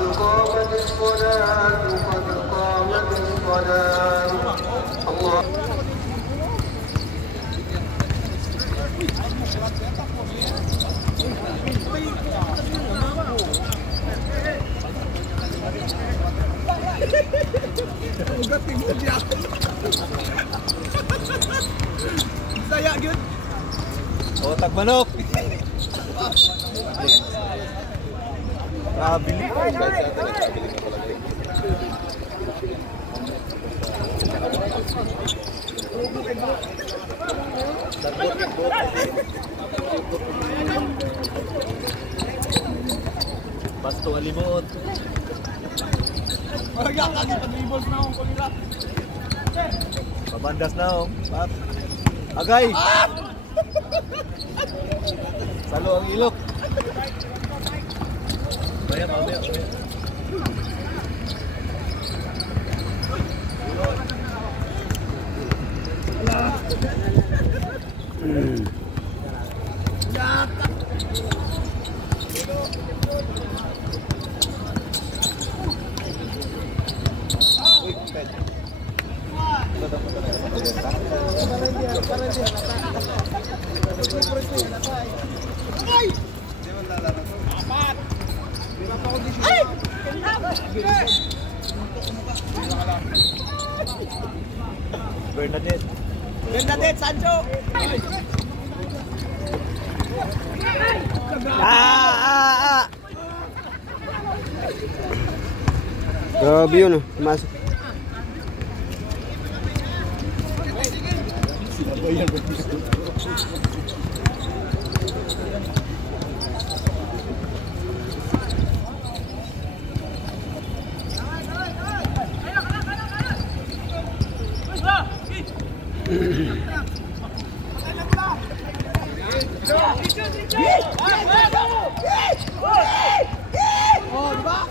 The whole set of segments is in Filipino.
قامت الصلاة قد قامت الصلاة الله Saya gyud. Otak manok. Kabili. Basto alimot. Agak lagi penribos na akong kulira. Pabandas na oh. Pap. Agay. Salo ang ilok. Baya, baya, baya. Bernadette. Bernadette Sancho. Grabe yun, masuk. Oh, di ba?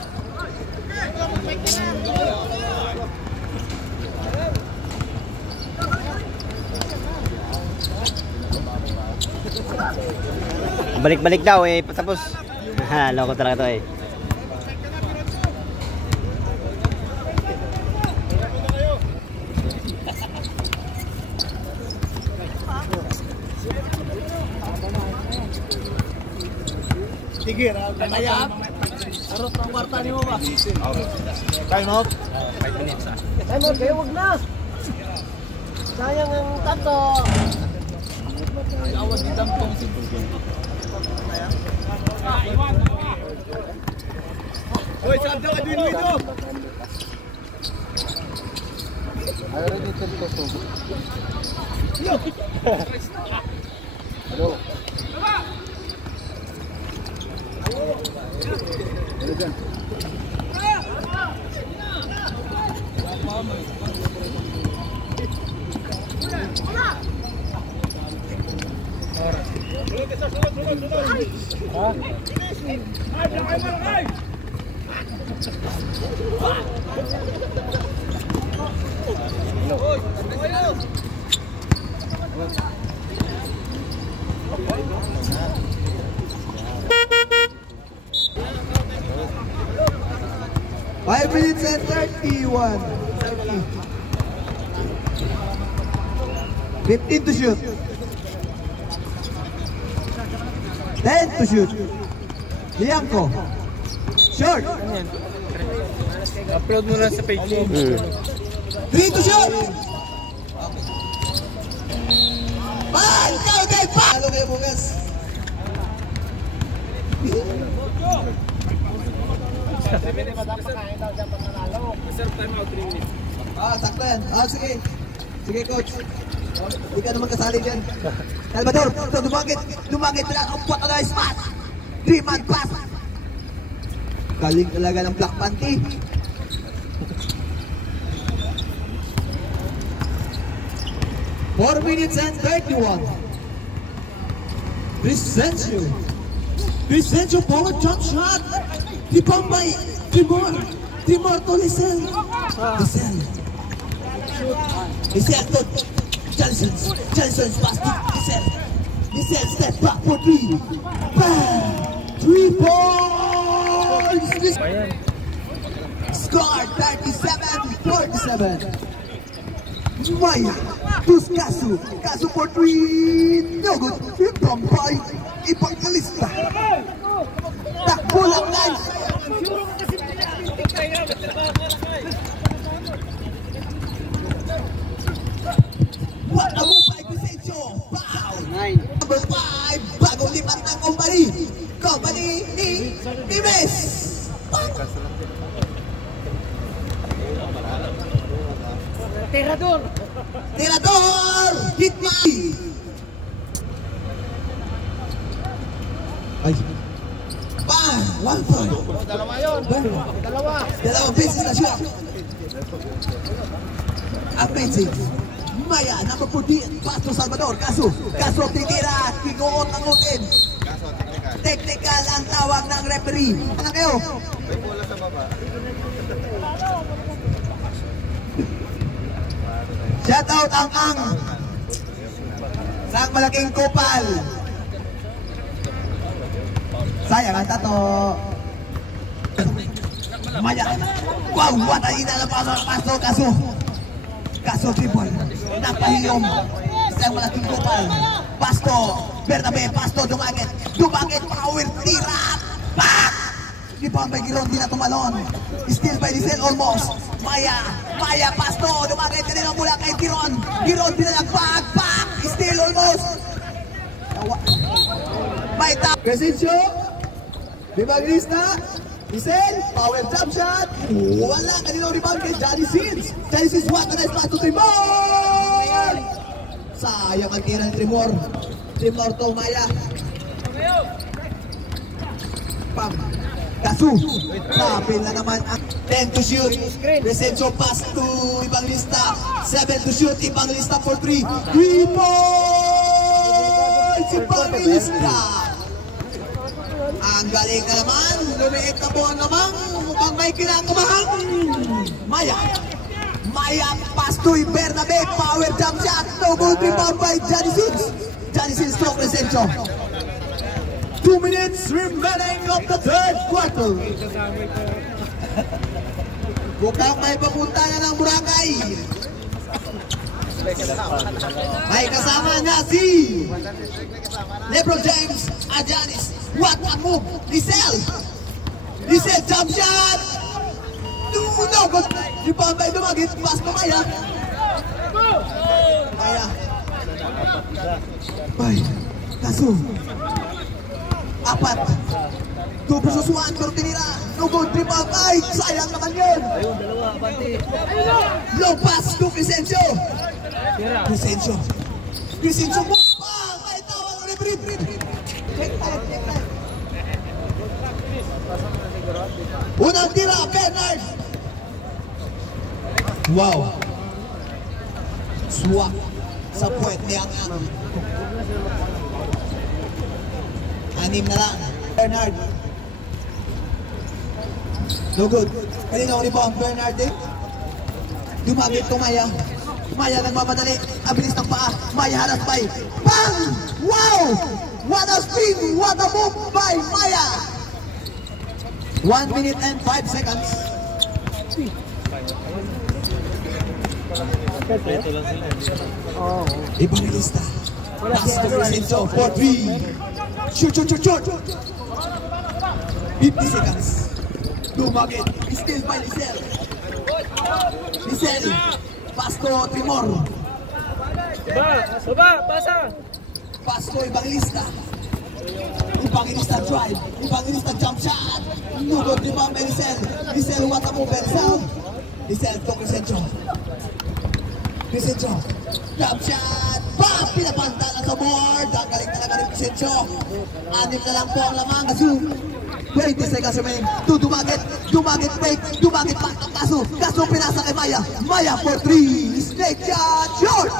Balik-balik daw eh, patapos. Ha, loko talaga to eh. Sige, mayap. Arot ng kwarta ni mo ba? Time out. 5 minutes ah. Time out, kayo wag na. Sayang ang tato. Awas di dampong si Hoy, saan ka din ito? Ayaw rin ito to. Hello. Hello dyan. 5 minutes and 31. 15 to shoot. 10 to shoot. Liangko. Short. Upload mo na sa page mo. 3 to shoot. Bal! Ikaw din! Palo kayo bukas. Sakto yan. Sige. Sige, coach. Hindi ka naman kasali dyan. Salvador, dumagit na ang puwat na spot. 3-man pass. Galing talaga ng Black Panty. Four minutes and 31. Vicencio power jump shot. Di Pambay. Timor to Lisel. Lisel to Johnson's basket. Lisel step back for 3. Bam! 3 points. Score 37-47. Maya to Kasu. Kasu for 3. No good. Pampay. Ipangkalista. Takbo lang guys. What a move by Vicencio. Foul. Number 5. Bagong lipat ng company. Company ni Nimes. Tirador! Hitman! Ay. Bang! 1-5. Dalawa yun. Dalawang beses na siya. Amazing. Maya, number 14. Pastor Salvador. Kaso titira. Kingoon ang utin. Technical ang tawag ng referee. Ano kayo? May bola sa baba. Shoutout ang sang malaking kupal. Sayang ang tato. Maya. Wow, what a inalapaso. Kaso triple. Napahiyom. Sang malaking kupal. Pasto. Bernabe. Pasto. Dumagit. Power. Tira. Pak! Di pa may Giron. Di na tumalon. Still by Rizal almost. Maya. Pasto. Dumagit kanina mula kay Giron. Giron. Pinalagpag. Pak! Still almost. May tap. Crescencio. Bimagrista. Rizal. Power jump shot. Wala. Kanina rebound kay Johnny Sins. Johnny Sins. What a nice pass to Tremor. Sayang ang tira ng Tremor. Tremor to Maya. Pam. Kasu. Lapin na naman ang 10 to shoot. Vicencio pass to Ibanglista. 7 to shoot. Ibanglista for 3. 3 points! Ibanglista. Ang galing na naman. Lumiit na po ang namang. Mukhang may kinakabahang. Maya pass to Bernabe. Power jump shot. No good rebound by Johnny Sins. Johnny Sins stroke Vicencio. 2 minutes remaining of the third quarter. Mukhang may papunta na ng Boracay. May kasama na si LeBron James, Ajanis. What a move! Rizal jump shot. No good. Rebound by Dumagit. Pass to Maya. Kasu. 4. 2 versus 1. Pero tinira. No good. Rebound. Ay, sayang naman yun. Low pass to Vicencio. Vicencio move pa. May tawag ng referee. Check time. Unang tira, Bernard. Wow. Swak sa puwet ni ang anim na lang. Bernard. No good. Kanina ko rebound, Bernard eh. Dumagit to Maya. Maya nagmamadali. Abilis ng paa. Maya harap by. Bang! Wow! What a spin! What a move by Maya! 1 minute and 5 seconds. Ibanglista. Pass to Vicencio for 3. Shoot. 50 seconds. Dumagit. Still by Rizal. Pass to Tremor. Pasa. Pass to Ibanglista. Ibanglista drive. Ibanglista jump shot. No good rebound by Rizal. What a move by Rizal. Rizal to Vicencio. Jump shot. Bam! Pinapanta na sa board. Ang galing talaga ni Vicencio. 6 na lang po ang lamang. Kasu. 20 seconds remaining. Dumagit fake. Dumagit back ng Kasu pinasa kay Maya. Maya for 3. Snake shot. Short.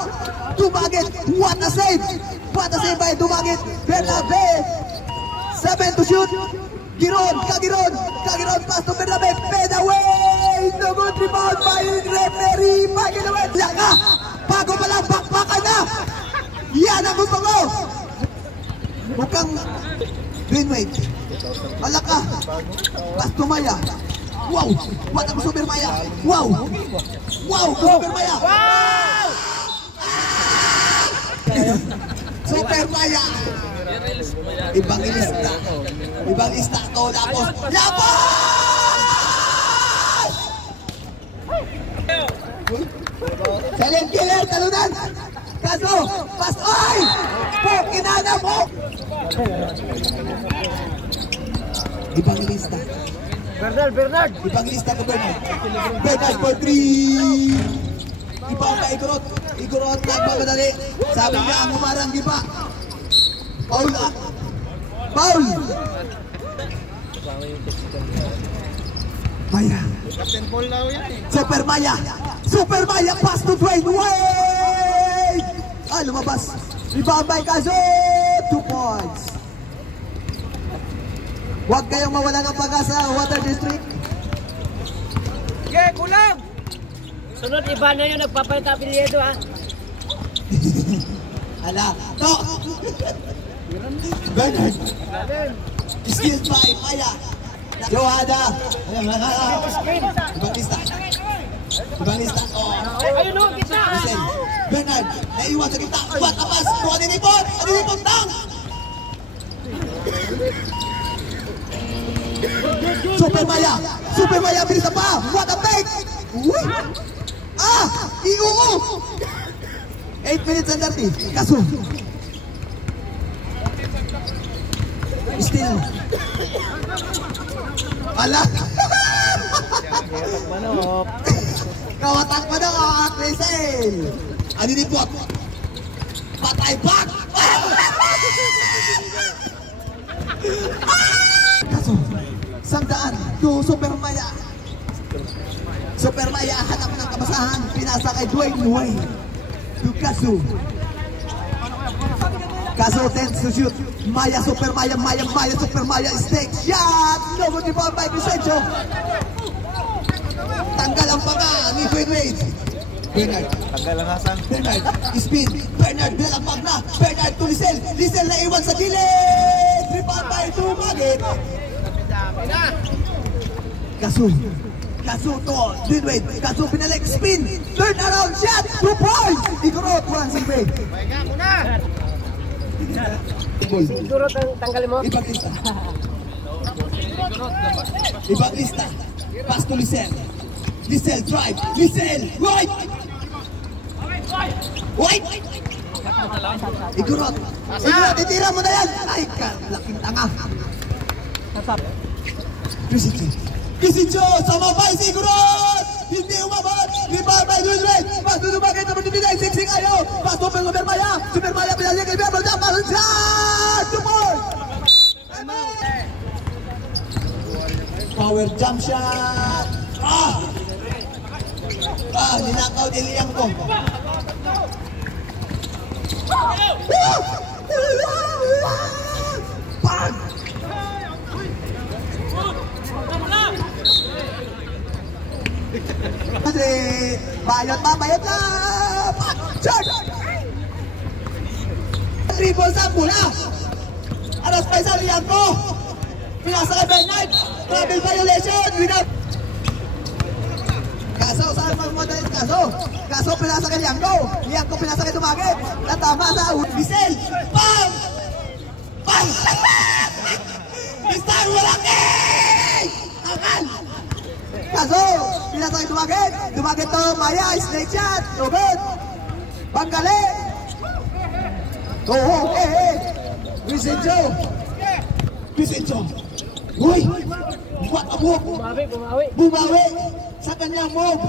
Dumagit. What a save by Dumagit. Bernabe. 7 to shoot. Giron. Pass to Bernabe. Fade away. No good rebound by referee. Back it away. Laka. Bago pa lang. Bakbakan na. Yan ang gusto ko. Mukhang Greenway. Alaka. Pass to Maya. Wow! What ang Super Maya? Wow! Wow! Super Maya! Super Maya! Ibang ilista. Ibang lista to. Tapos, labas! Silent killer, talunan! Kaso, pasoy! Kinana mo! Ibang lista. Bernard! Ibang lista ko, Bernard. Bernard for 3! Ibang ka, Igorot. Igorot, nagmamadali. Sabi niya, ang umarang giba. Paul! Paul! Maya. Captain Paul daw yan eh. Super Maya! Super Maya! Pass to Dwayne Wade! Lumabas. Rebound by Kazo! 2 points. Huwag kayong mawala ng pag-asa, Water District. Sige, kulang! Sunod, iba na yung nagpapalit ang apelyido, ha? Ala, to! Bernard! Skilled by Maya! Johada! Ibang lista. Ibang lista. Ayun o, kita! Listen. Bernard, naiwan sa kita. Buat apas! Buat ninipon! Ninipon tang! Super Maya! Super Maya, bilis na pa! What a fake! Uy! Iuu! 8 minutes and 30. Kaso. Still. Ala! Kawatak manok! Rizal! Ano ni Bot? Patay back! Kaso, sangdaan to Super Maya. Super Maya hanap ng kabasahan. Pinasa kay Dwayne Wade. To Kaso. Kaso tends to shoot. Maya, Super Maya, Maya, Maya, Super Maya, stake shot! No good rebound by Vicencio. Tanggal ang panga ni Dwayne Wade. Bernard. Tanggal ang Hasan. Bernard, spin. Bernard, binalapag na. Bernard to Lisel. Lisel na iwan sa gilid. Rebound by Dumagit. Kaso. Kaso to. Dwayne Wade. Kaso pinalik. Spin. Turn around shot. 2 points. Igorot. One silbi. Pahinga muna! Siguro tanggalin mo? Ibang lista. Ibang lista. Pass to Lisel. Lisel drive. Lisel. Right. Right. Igorot. Igorot. Itira mo na yan. Ay, laking tanga. Vicencio. Vicencio. Sama pa si Igorot. Hindi umabot. Rebound by Dwayne Wade. Pass to Dumagit. Naman dibigay. Siksik ayaw. Pass to Super Maya. Super Maya. Pinalya kay Bernard. Pass shot. 2 points. Power jump shot. Ninakaw niliyang ko. Pag! Kasi bayot na. Pag! Shot! Triple sa pula. Aras pa isa niliyang ko. Pinasa ka Bernard. Travel violation. Kaso, saan magmadalit Kaso? Kaso, pinasa kay Liangko. Liangko pinasa kay Dumagit. Natama sa Bisel. Pam! Pam! Istan malaki! Akal! Kaso, pinasa kay Dumagit. Dumagit to, Maya, snake shot. No good. Bangkali. Vicencio. Vicencio. Uy! What a move! Bumawi! Sa kanyang move!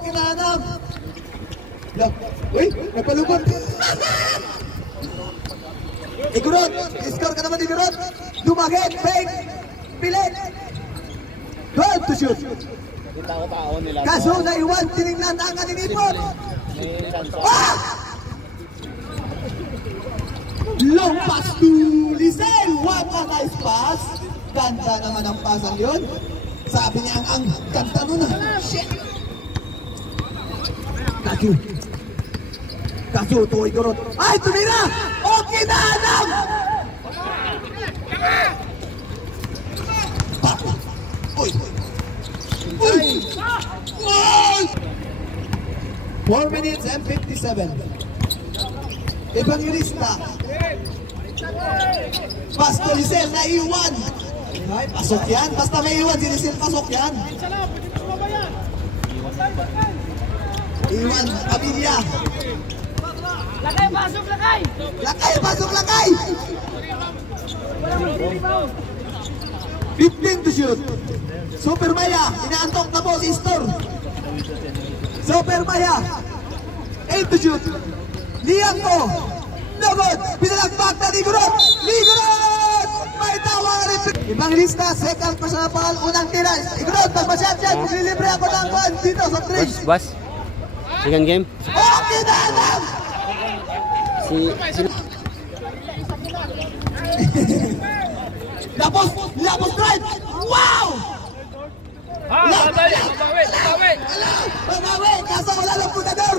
Kinanam! Uy! Nagpalubot! Igorot! Score ka naman, Igorot! Dumagit! Fake! Pilit! 12 to shoot! Kaso naiwan! Tinignan ang aninipot! Long pass to Lisel! What a nice pass! Ganda naman ang pasang yun. Sabi niya ang ganda nun. Shit! Kaso to Igorot. Ay, tumira! Okay na, Adam! Uy! 4 minutes and 57. Evangelista. Pastor Lisel, naiwan. Ay, pasok yan. Basta may iwan, si Lisel, pasok yan. Iwan, pamilya. Lakay, pasok, lakay! Lakay, pasok, lakay! 15 to shoot. Super Maya, inaantok na po si Stor. Super Maya, 8 to shoot. Liam ko, no good. Pinalagpak na Ligurot. Ligurot! May tawang referee. Evangelista, second personal foul, unang tira. Ligurot, magmasyad dyan. Maglilibre ako ng one dito sa 3. Boss, second game. Okay na lang! Lapos drive! Wow! Babawi! Kaso wala lang putador!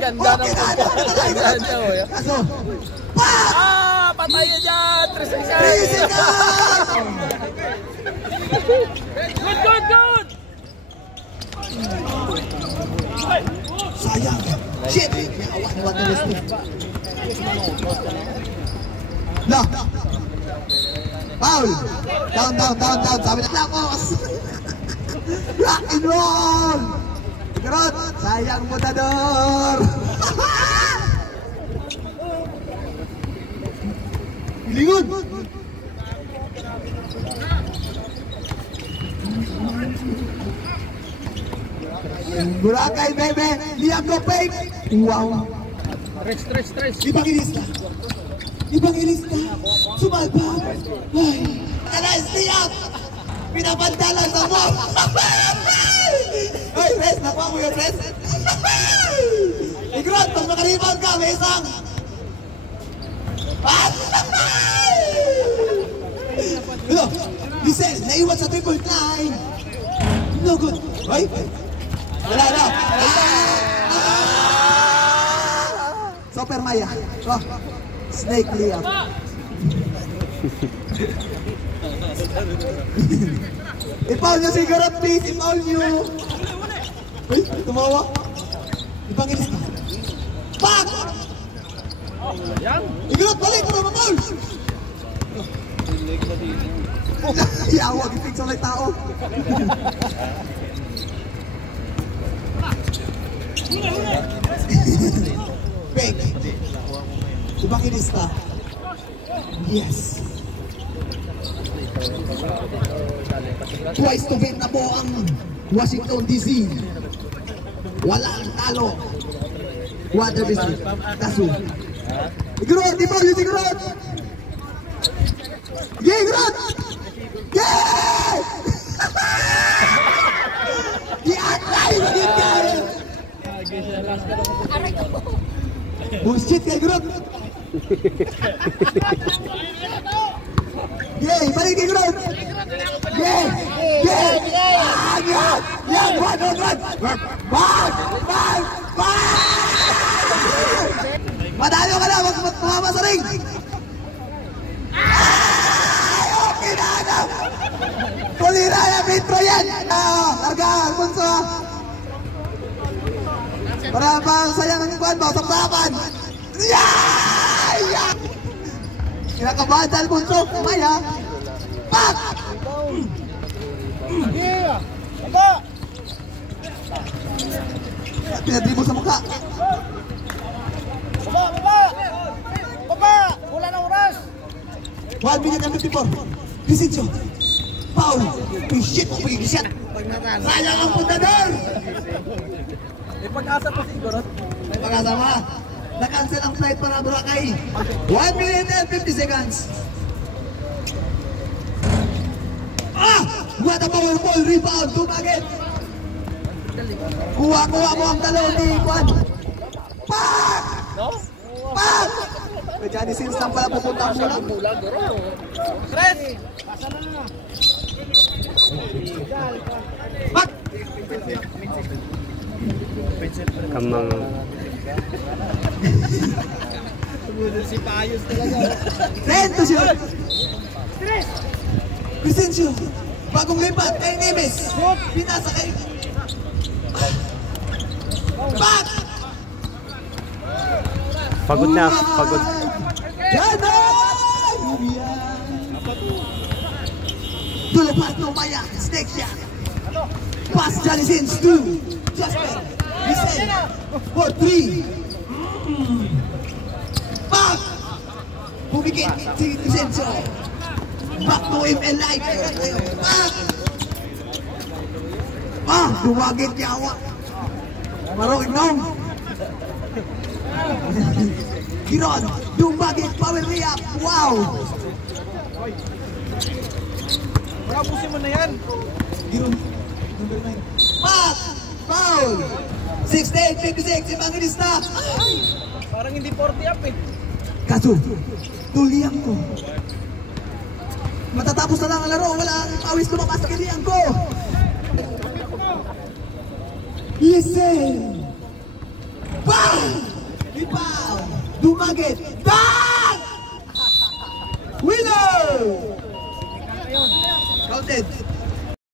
Ganda ng pagkakaganda niya. Kaso, pak! Patay niya dyan! 3 seconds! 3 seconds! Good! Sayang! Shit! Naawa ni Water Wesley. No! Foul! Down! Sabi na Lapos! Rock and roll! Gerot! Sayang putador! Lingon! Boracay, bebe! Liam go fake! Wow! Stress! Evangelista! Sumalpa! Ay! Alas, Liam! Pinapantala sa mo! Ay, Res! Nakuha mo yung Res! Igrot! Pag makaribang ka, may isang! Ano? Lisel, naiwan sa triple line! No good! Ay! Wala na! Super Maya! Oh! Snake Liam! I-foul nyo siguro, please! I-foul nyo! Ay, tumawa! Evangelista! Pak! Igrot, balik mo naman, foul! Yawa, gipig sa may tao! Big! Evangelista! Yes! Twice to win na po ang Washington DC. Walang talo. Water District. Kaso. Igrot! Di ba yun si Igrot? Yeah, Igrot! Yeah! Di-atay! Di-atay! Bullshit kay Igrot! Yay! Balik kay Igrot! Yay! Yay! Yan! 1-on-1! Bang! Madalo ka na! Huwag tumama sa ring! Ay! Okay na! Tulira yan! Intro yan! Larga! Alfonso! Para bang sayang ang kuwan mo! Saksakan! Yay! Kinakabahan sa Alfonso! Maya! Pak! Pinadribble sa mukha! Baba! Wala na oras! 1 minute and 54. Vicencio. Foul. Shit, pag-igisyan. Sayang ang putador. May pag-asa pa si Igorot. May pag-asa pa. Na-cancel ang flight para Boracay. 1 minute and 50 seconds. What a powerful rebound. Tumagit. Kuha mo ang talon ni Juan. Pak! Pak! May Johnny Sins lang pala pupunta ang mula. Stress! Pak! Kamang... Si Payos talaga. 10 to shoot! Vicencio! Bagong lipat kay Nemes! Pinasa kay... Back! Pagod na, pagod. Gana! Dulo pass no Maya, snake shot. Pass Johnny Sins, 2. Jasper, Listen, 4-3. Back! Bumigit si Vicencio. Back to him and like. Back! Dumagit niya awa. Maroon nong. Giron, dumagit, power react. Wow! Tapusin mo na yan. Giron, number 9. Back! Foul! 68-56, si Manginista. Parang hindi 40 up eh. Kaso, tuliang ko. Matatapos na lang ang laro, wala ang pawis lumabas sa kiliang ko. Listen! Bang! Ipaw! Dumagit! Bang! Winner! Counted!